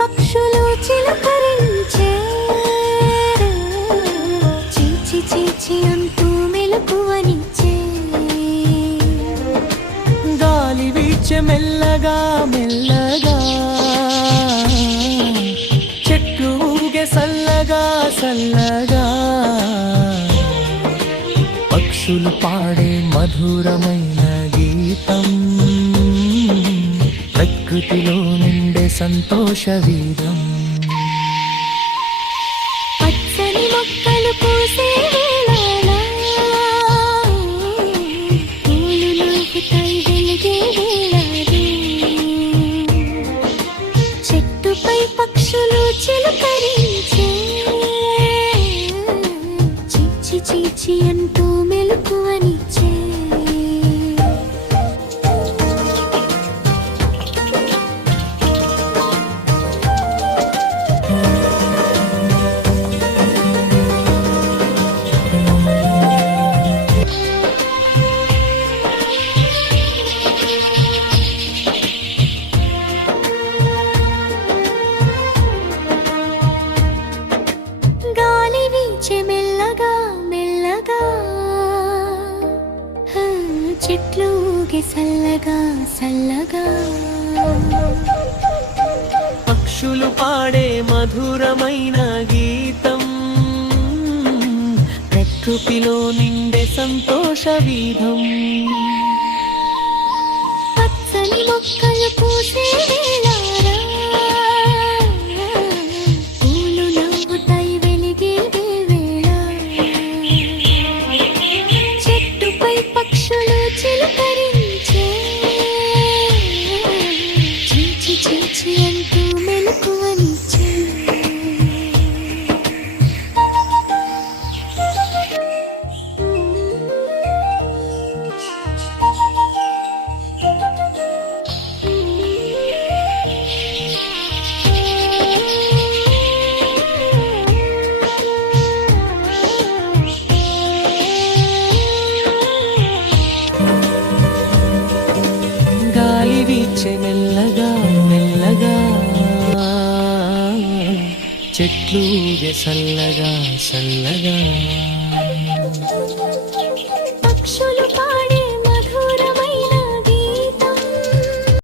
పక్షులు చిలకరించే చీచి చీచి అంటూ మెలకువనిచ్చే గాలి వీచే మెల్లగా మెల్లగా చెట్టు ఊగే సల్లగా సల్లగా. పక్షులు పాడే మధురమైన గీతం. ప్రకృతిలో నిండే సంతోష వీరం పచ్చని మొక్కలు పూసే చెట్టుపై పక్షులు చిలుకరించే. చీచి చీచి అంటూ మెలకువనిచ్చే చెట్లు ఊగే సల్లగా సల్లగా పక్షులు పాడే మధురమైన గీతం. ప్రకృతిలో నిండే సంతోష వీధం. పచ్చని మొక్కలు పూసే వేళారా చీచి అంటూ మెలకువనిచ్చే గాలి చెట్లు ఊగే సల్లగా సల్లగా.